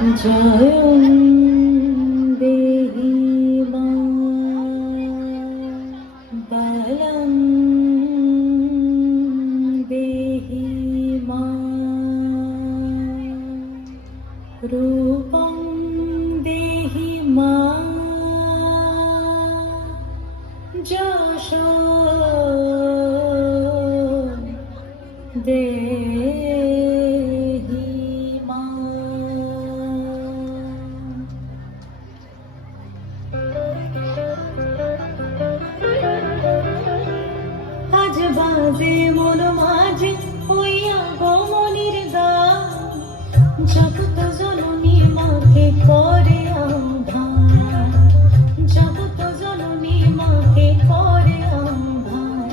জয়ং দেহি মা বলং দেহি মা রূপং দেহি মা যশো দেহি মা। আজ বাজে মন মাঝে হইয়া গমনির গান, জগৎ জননী মাকে করে আহ্বান, জগৎ জননী মাকে করে আহ্বান।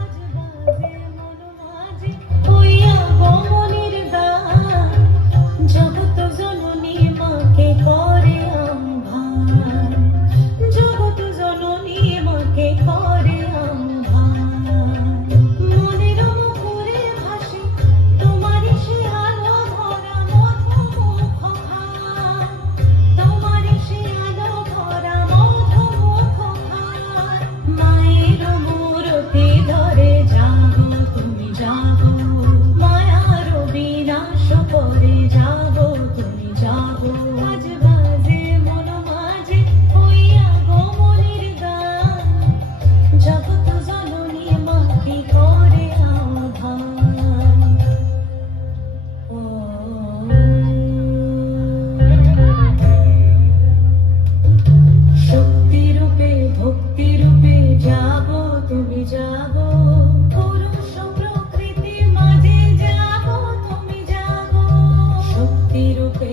আজ বাজে মন মাঝে হইয়া গমনির গান, জগৎ জননী মাকে করে আহ্বান, জগৎ জননী মাকে করে আহ্বান। মনের মুখরে ভাসে তোমারই সে আলো ভরা মধুমুখ খান, তোমারই সে আলো ভরা মধুমুখ খান। মায়ের মূরতি ধরে যাবো তুমি যাবো, মায়ার বিনাশ করে যাবো তুমি যাবো। আজ বাজে মন মাঝে হইয়া গমনির গান, জগৎ জননী মাকে করে আহ্বান। ও শক্তি রূপে ভক্তি রূপে যাবো তুমি যাবো, পুরুষ প্রকৃতি মাঝে যাবো তুমি যাবো। শক্তি রূপে